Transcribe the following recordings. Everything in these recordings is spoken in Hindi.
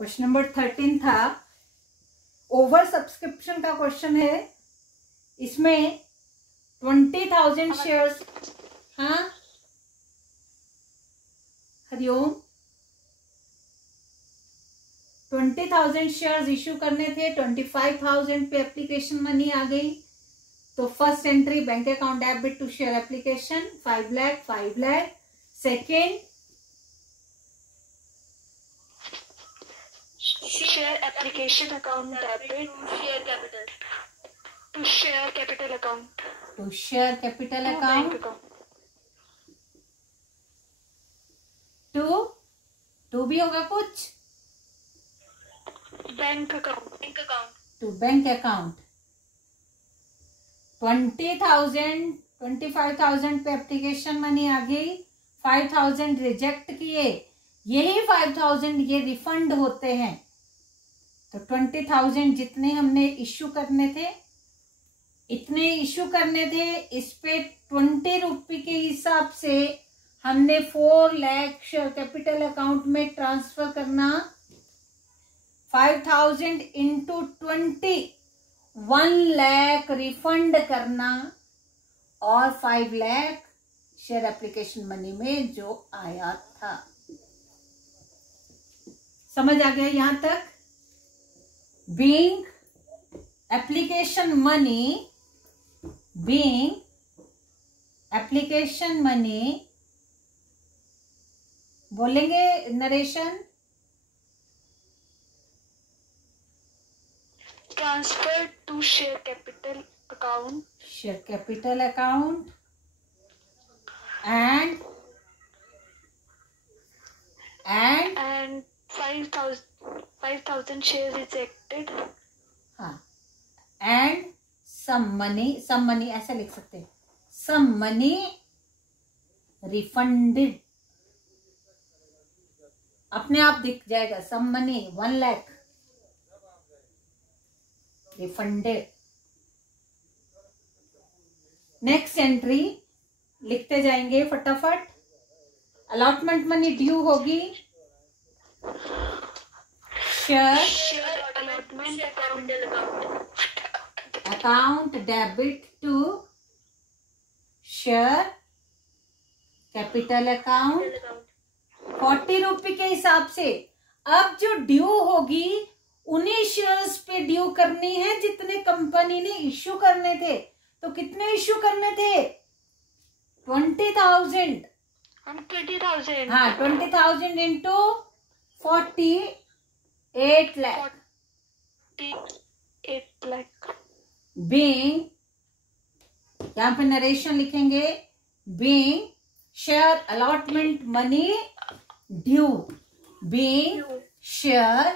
क्वेश्चन नंबर 13 था, ओवर सब्सक्रिप्शन का क्वेश्चन है। इसमें 20,000 शेयर्स, हाँ हरिओम, 20,000 शेयर्स इश्यू करने थे, 25,000 पे एप्लीकेशन मनी आ गई। तो first entry bank account debit to share application 5 lakh 5 lakh. Second Share application account debit to share capital account to share capital to bank account account to भी होगा कुछ, bank account to bank account. 20,000 25,000 पे एप्लीकेशन मनी आ गई, 5,000 रिजेक्ट किए, यही 5,000 ये रिफंड होते हैं। तो 20,000 जितने हमने इश्यू करने थे, इतने इश्यू करने थे। इस पे 20 रुपये के हिसाब से हमने 4 लाख शेयर कैपिटल अकाउंट में ट्रांसफर करना। 5,000 इंटू 20 1 लाख रिफंड करना, और 5 लाख शेयर एप्लीकेशन मनी में जो आया था। समझ आ गया यहां तक? बीइंग एप्लीकेशन मनी बोलेंगे narration, transfer to share capital account and 5,000 shares rejected हाँ, एंड सम मनी ऐसा लिख सकते हैं, सम मनी रिफंडेड, अपने आप दिख जाएगा। Sum money 1 lakh refunded. Next entry लिखते जाएंगे फटाफट। अलॉटमेंट मनी ड्यू होगी, share allotment account debit to share capital account 40 रुपये के हिसाब से। अब जो ड्यू होगी उन्हीं शेयर्स पे ड्यू करनी है जितने कंपनी ने इश्यू करने थे। तो कितने इश्यू करने थे? 20,000। 20,000 हाँ, 20,000 इंटू 40 8 लाख। 8 lakh बीइंग, यहां पे नरेशन लिखेंगे, being share allotment money due, being share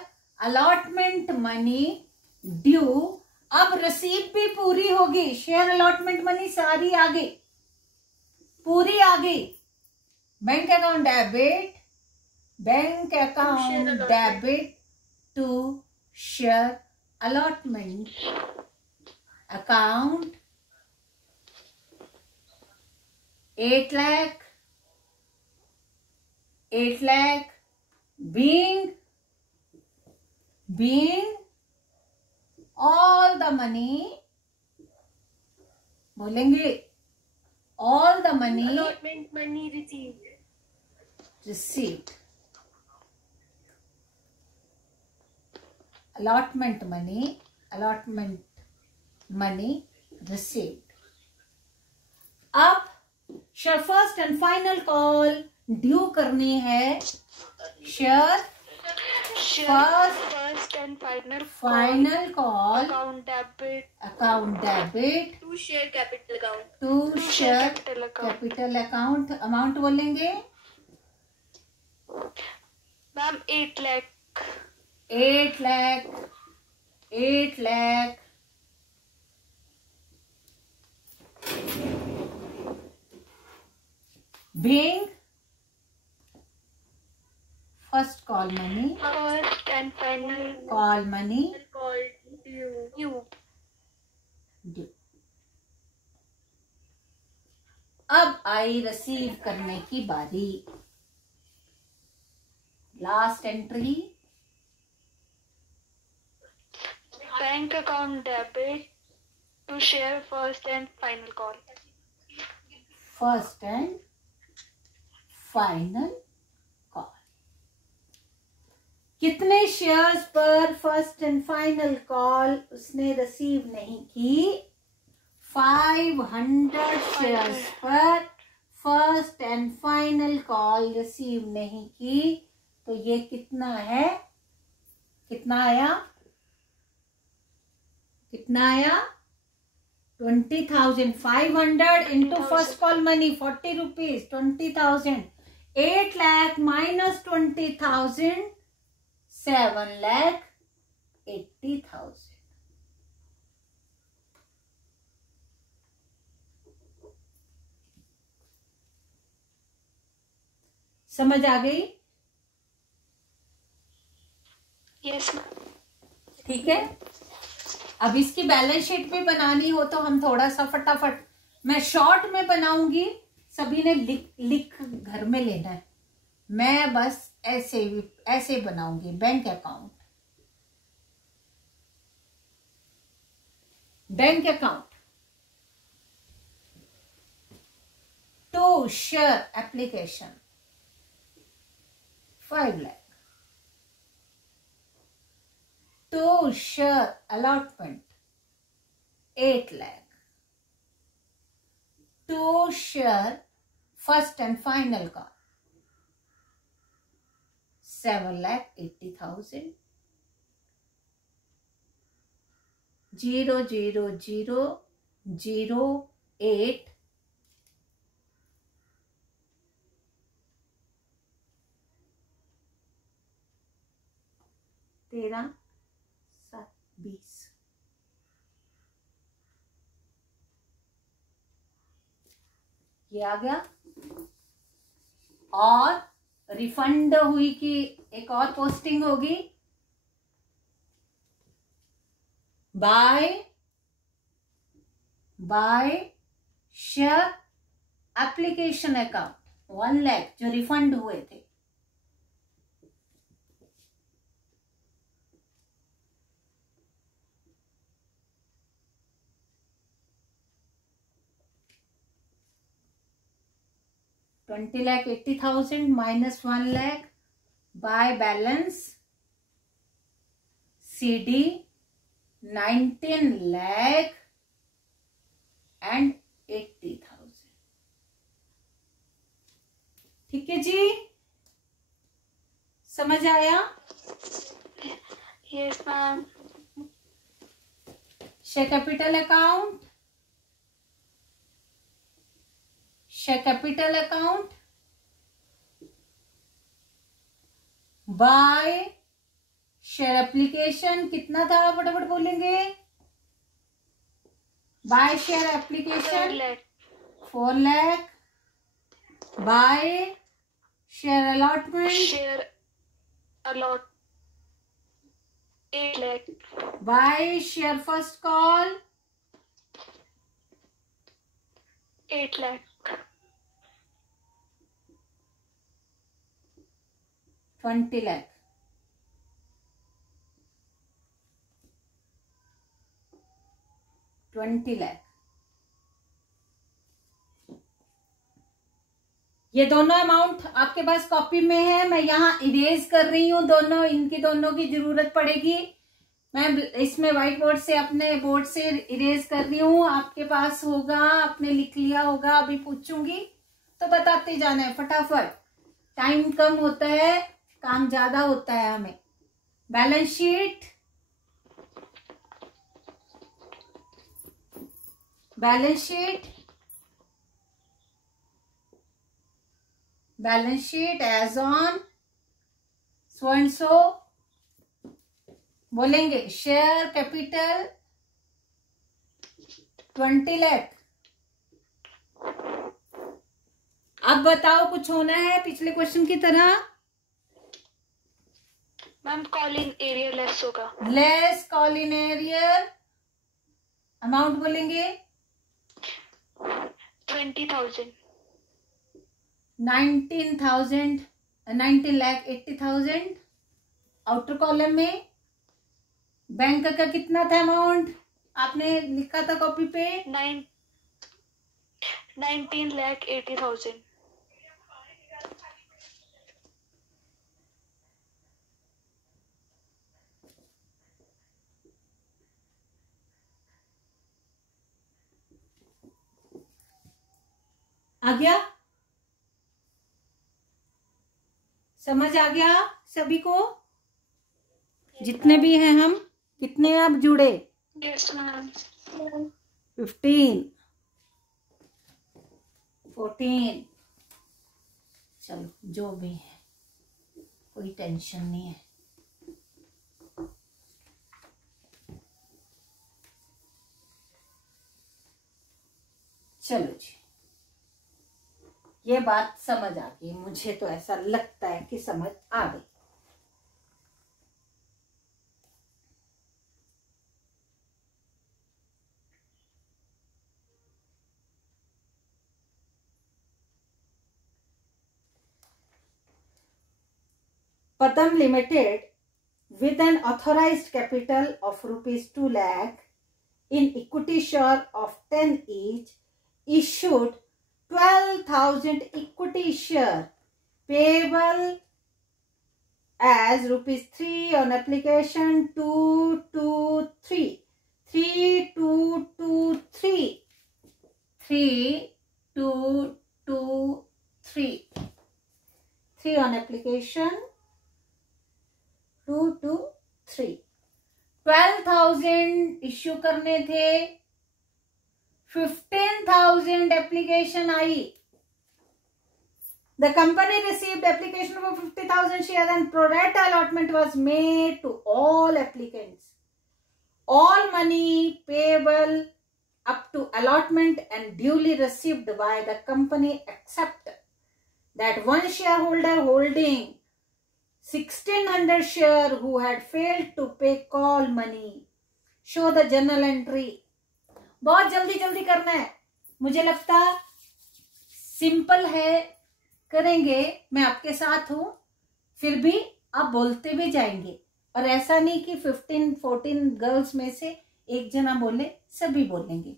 allotment money due. अब रसीद भी पूरी होगी, शेयर अलॉटमेंट मनी सारी आ गई, पूरी आ गई। Bank account debit to share allotment account 8 lakh being all the money, बोलेंगे all the money allotment money received, allotment money received। अब first and final call due करनी है। Share first and final call account debit to share capital capital account. Amount बोलेंगे ma'am 8 lakh 8 lakh being first call money, first and final call money due due। अब आई रिसीव करने की बारी। Last entry bank account debit to share first and final call. First and final call. कितने शेयर्स पर फर्स्ट एंड फाइनल कॉल उसने रिसीव नहीं की? 500 शेयर्स पर first and final call receive नहीं की. तो ये कितना है? कितना आया? 20,500 into first call money 40 rupees. 20,000. 8 lakh minus 20,000 7,80,000. समझ आ गई? यस. ठीक है. अब इसकी बैलेंस शीट भी बनानी हो तो हम थोड़ा सा फटाफट, मैं शॉर्ट में बनाऊंगी, सभी ने लिख घर में लेना है. मैं बस ऐसे बनाऊंगी. Bank account, to share application 5 lakh. To share allotment 8 lakh. To share first and final का 7,80,000. 0,0,0,0,8 13 7 20. ये आ गया. और रिफंड हुई कि एक और पोस्टिंग होगी by share application account 1 lakh जो रिफंड हुए थे. $20,80,000 minus 1 lakh by balance CD 19,80,000. ठीक है जी, समझ आया? Yes ma'am. Share capital account, by share application कितना था? फटाफट बोलेंगे. By share application 4 lakh. By share allotment 8 lakh. By share first call 8 lakh. 20 lakh. ये दोनों अमाउंट आपके पास कॉपी में है. मैं यहाँ इरेज कर रही हूँ दोनों. इनकी दोनों की जरूरत पड़ेगी. मैं इसमें व्हाइट बोर्ड से, अपने बोर्ड से इरेज कर रही हूँ. आपके पास होगा, आपने लिख लिया होगा. अभी पूछूंगी तो बताते जाना है फटाफट. टाइम कम होता है, काम ज्यादा होता है हमें. Balance sheet as on so and so बोलेंगे. Share capital 20 lakh. अब बताओ, कुछ होना है पिछले क्वेश्चन की तरह? मैम कॉलिंग एरिया लेस होगा. Less calling area. अमाउंट बोलेंगे 20,000. 19,80,000. आउटर कॉलम में बैंक का कितना था अमाउंट, आपने लिखा था कॉपी पे? 19,80,000। आ गया? समझ आ गया सभी को? जितने भी हैं हम, कितने अब जुड़े? Yes ma'am. 15, 14, चलो जो भी है, कोई टेंशन नहीं है। चलो जी, ये बात समझ आ गई, मुझे तो ऐसा लगता है कि समझ आ गई। Padam Limited, with an authorized capital of rupees 2 lakh in equity share of 10 each, issued 12,000 equity share payable as rupees 3 on application 223. 3223. 3223. 3 on application 223. 12,000 issue करने थे, 15,000 application I. The company received application for 50,000 shares and pro rata allotment was made to all applicants. All money payable up to allotment and duly received by the company except that one shareholder holding 1,600 share who had failed to pay call money. Show the journal entry. बहुत जल्दी जल्दी करना है, मुझे लगता सिंपल है, करेंगे, मैं आपके साथ हूं, फिर भी आप बोलते भी जाएंगे। और ऐसा नहीं कि 15-14 गर्ल्स में से एक जना बोले, सभी बोलेंगे।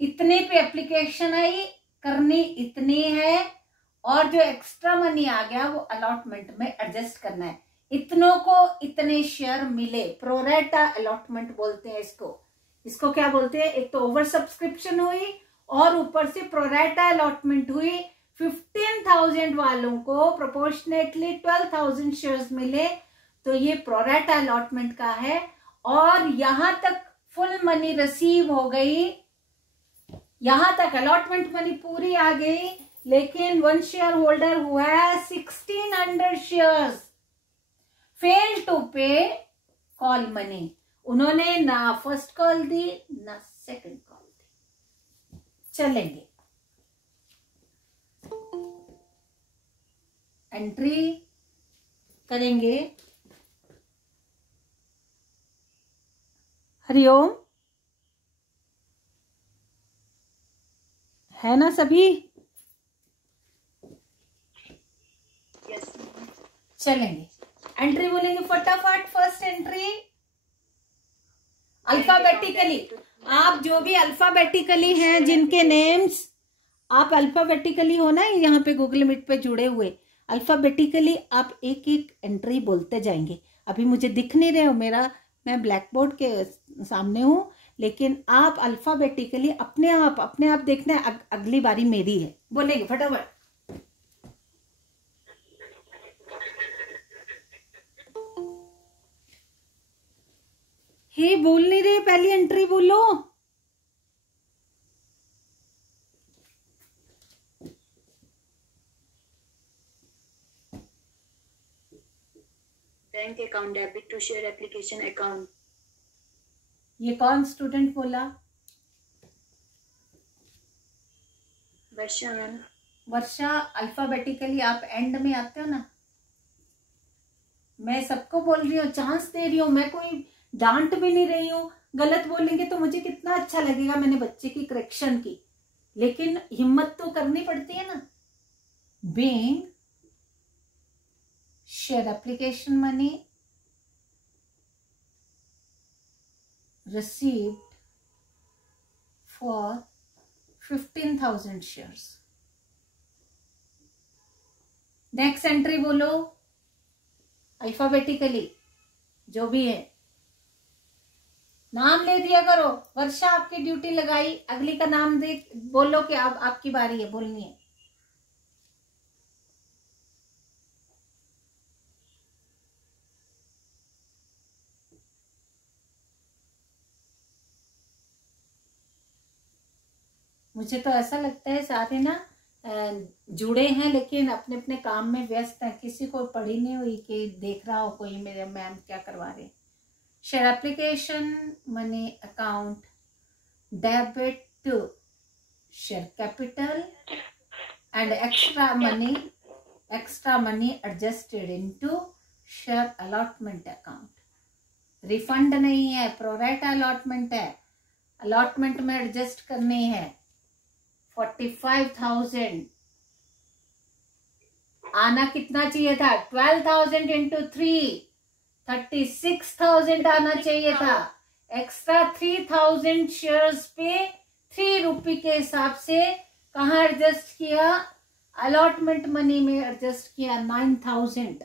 इतने पे एप्लीकेशन आई, करनी इतनी है, और जो एक्स्ट्रा मनी आ गया वो अलॉटमेंट में एडजस्ट करना है। इतनों को इतने शेयर मिले, प्रोरेटा अलॉटमेंट बोलते हैं इसको। इसको क्या बोलते हैं? एक तो ओवर सब्सक्रिप्शन हुई और ऊपर से प्रोरेटा अलॉटमेंट हुई। 15,000 वालों को प्रोपोर्शनेटली 12,000 शेयर्स मिले, तो ये प्रोरेटा अलॉटमेंट का है। और यहां तक फुल मनी रिसीव हो गई, यहां तक अलॉटमेंट मनी पूरी आ गई, लेकिन वन शेयर होल्डर हुआ है 1,600 शेयर्स फेल टू पे कॉल मनी। उन्होंने ना फर्स्ट कॉल दी ना सेकंड कॉल दी। चलेंगे, एंट्री करेंगे। हरिओम, है ना सभी? यस। चलेंगे, एंट्री बोलेंगे फटाफट। फर्स्ट एंट्री अल्फाबेटिकली, आप जो भी अल्फाबेटिकली हैं, जिनके नेम्स आप अल्फाबेटिकली हो ना, यहाँ पे गूगल मीट पे जुड़े हुए, अल्फाबेटिकली आप एक एक एंट्री बोलते जाएंगे। अभी मुझे दिख नहीं रहे हो, मैं ब्लैक बोर्ड के सामने हूं, लेकिन आप अल्फाबेटिकली अपने आप देखना है। अगली बारी मेरी है, बोलेंगे फटाफट। हे बोल नहीं रहे, पहली एंट्री बोलो। Bank account debit to share application account. ये कौन स्टूडेंट बोला? वर्षा मैम। वर्षा, अल्फाबेटिकली आप एंड में आते हो ना। मैं सबको बोल रही हूँ, चांस दे रही हूँ, मैं कोई डांट भी नहीं रही हूँ। गलत बोलेंगे तो मुझे कितना अच्छा लगेगा, मैंने बच्चे की करेक्शन की, लेकिन हिम्मत तो करनी पड़ती है ना। Being share application money received for 15,000 shares. Next entry बोलो अल्फाबेटिकली, जो भी है नाम ले दिया करो। वर्षा आपकी ड्यूटी लगाई, अगली का नाम दे बोलो कि अब आपकी बारी है, बोलनी है। मुझे तो ऐसा लगता है सारे ना जुड़े हैं लेकिन अपने अपने काम में व्यस्त हैं, किसी को पड़ी नहीं हुई कि देख रहा हो कोई मेरे मैम क्या करवा रहे। Share application money account debit to share capital and extra money adjusted into share allotment account. Refund नहीं है, प्रोरेटा अलॉटमेंट है, अलॉटमेंट में एडजस्ट करनी है। 45,000 आना कितना चाहिए था? 12,000 इंटू 3 36,000 आना चाहिए था। एक्स्ट्रा 3,000 शेयर्स पे 3 रुपये के हिसाब से कहाँ एडजस्ट किया? अलॉटमेंट मनी में एडजस्ट किया। 9,000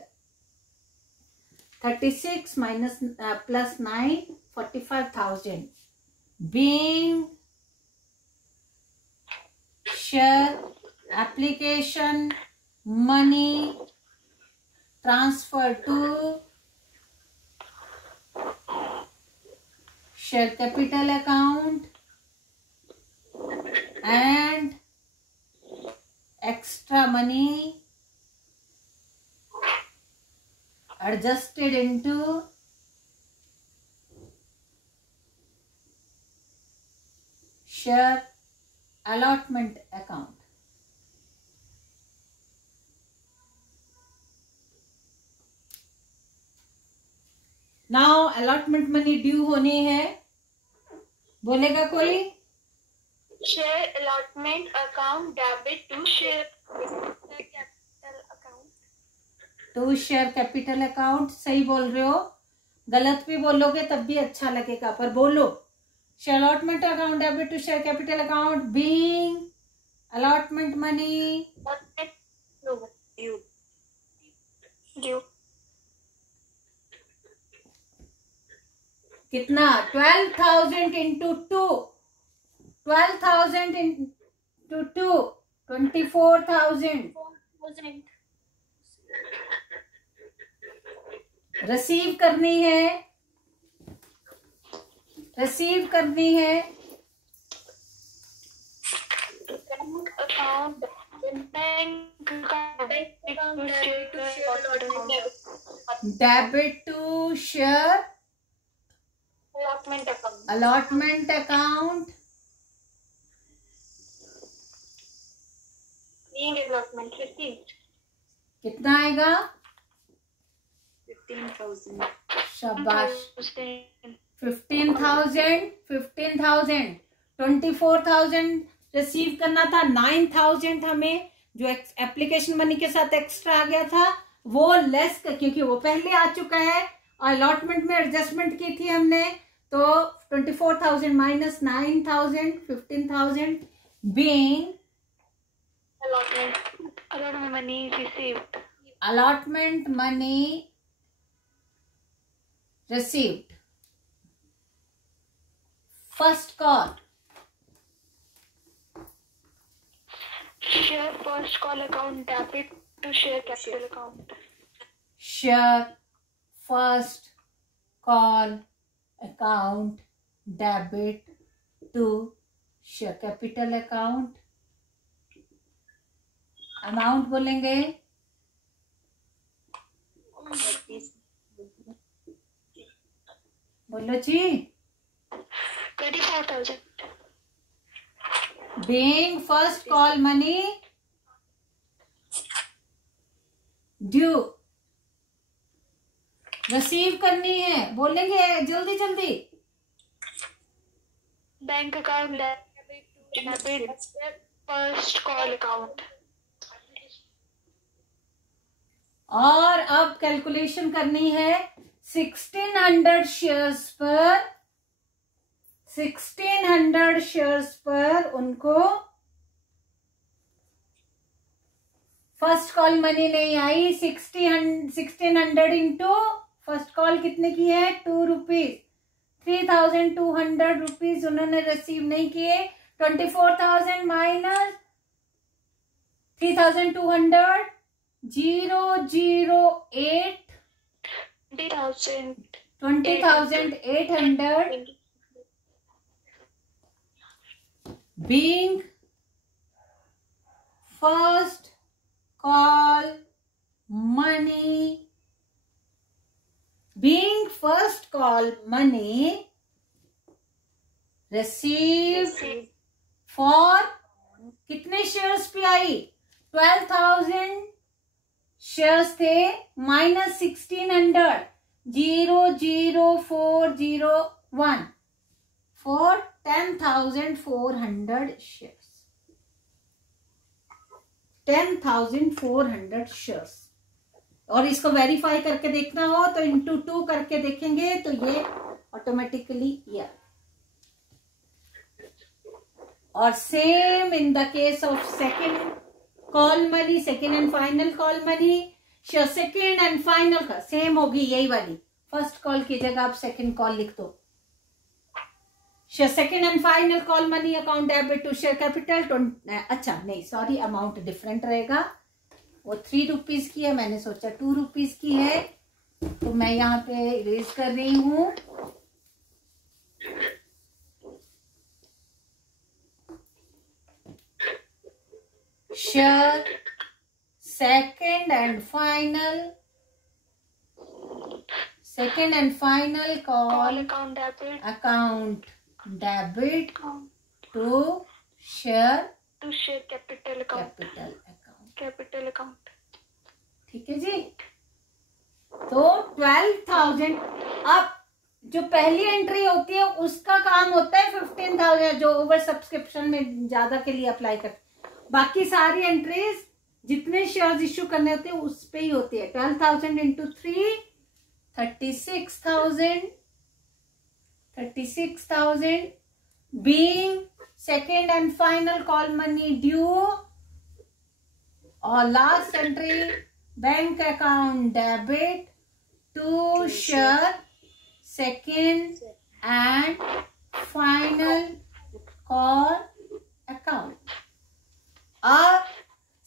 36 minus plus 9 45,000 being share application money transfer to share capital account and extra money adjusted into share allotment account. Now allotment money due होनी है, बोलेगा कोई? Share allotment account debit to share capital account. To share capital account सही बोल रहे हो, गलत भी बोलोगे तब भी अच्छा लगेगा, पर बोलो। Share allotment account debit to share capital account being allotment money due. कितना? 12,000 into 2 12,000 into 2 24,000 रिसीव करनी है, रिसीव करनी है। Debit to share allotment account कितना आएगा? 15,000 शाबाश। 15,000 24,000 रिसीव करना था। 9,000 हमें जो एप्लीकेशन मनी के साथ एक्स्ट्रा आ गया था वो लेस, क्योंकि वो पहले आ चुका है और अलॉटमेंट में एडजस्टमेंट की थी हमने, तो 24,000 minus 9,000 15,000 being allotment money received. allotment money received. First call. Share first call account debit to share capital account. Share first call account debit to share capital account. Amount बोलेंगे बोलो जी। 24,000 being first call money due receive करनी है, बोलेंगे जल्दी जल्दी। Bank account debit first call account. और अब कैलकुलेशन करनी है 1600 शेयर्स पर 1600 शेयर्स पर उनको फर्स्ट कॉल मनी नहीं आई। 1600 इंटू फर्स्ट कॉल कितने की है, 2 रुपीज। 3200 रुपीज उन्होंने रिसीव नहीं किए। 24,000 minus 3200 008 20,800 being first call money, being first call money received for कितने शेयर्स पे आई, 12,000 शेयर्स थे माइनस 1600 00401 for 10,400 शेयर्स। 10,400 शेयर्स। और इसको वेरीफाई करके देखना हो तो इंटू 2 करके देखेंगे तो ये ऑटोमेटिकली ये। और same in the case of second call money, second and final call money, second and final का सेम होगी यही वाली। फर्स्ट कॉल की जगह आप सेकेंड कॉल लिख दो। Second and final call money account debit to share capital. अच्छा नहीं सॉरी, अमाउंट डिफरेंट रहेगा। वो 3 रुपीज की है, मैंने सोचा 2 रुपीज की है, तो मैं यहाँ पे इरेज कर रही हूं। Share second and final call account debit to share capital account. ठीक है जी। तो 12,000। अब जो पहली एंट्री होती है उसका काम होता है 15,000, जो ओवर सब्सक्रिप्शन में ज्यादा के लिए अप्लाई करते। बाकी सारी एंट्रीज जितने शेयर्स इश्यू करने होते हैं उस पे ही होती है। 12,000 into 3 36,000 being second and final call money due, or last entry bank account debit to share second and final call account.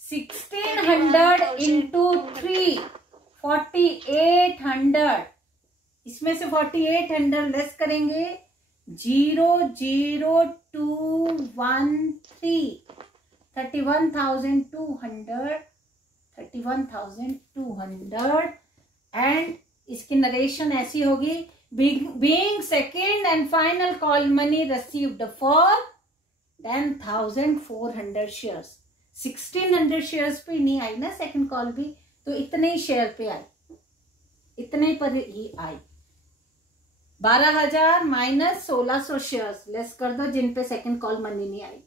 1600 into 3 4800। इसमें से 4800 लेस करेंगे 00213 31,200 एंड इसकी नरेशन ऐसी होगी। Being second and final call money received for 10,400 shares. 1600 shares पे नहीं आई ना सेकंड कॉल भी, तो इतने ही शेयर पे आई, इतने पर ही आई। 12,000 माइनस 1,600 शेयर्स लेस कर दो जिन पे सेकंड कॉल मनी नहीं आई,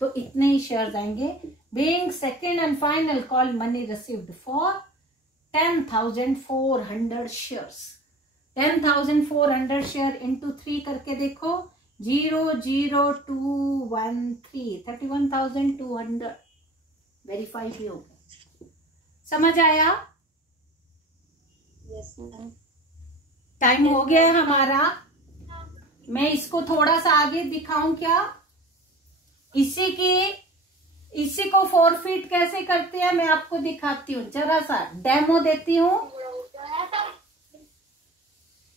तो इतने ही शेयर्स आएंगे। Being second and final call money received for 10,400 shares. 10,400 share into 3 करके देखो 00213 31,200 वेरीफाई भी हो गया। समझ आया? Yes ma'am. टाइम हो गया हमारा। मैं इसको थोड़ा सा आगे दिखाऊं क्या? इसी को फॉरफिट कैसे करते हैं मैं आपको दिखाती हूँ, जरा सा डेमो देती हूँ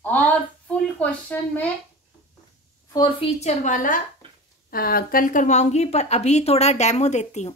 और फुल क्वेश्चन में फॉरफीचर वाला कल करवाऊंगी, पर अभी थोड़ा डेमो देती हूँ।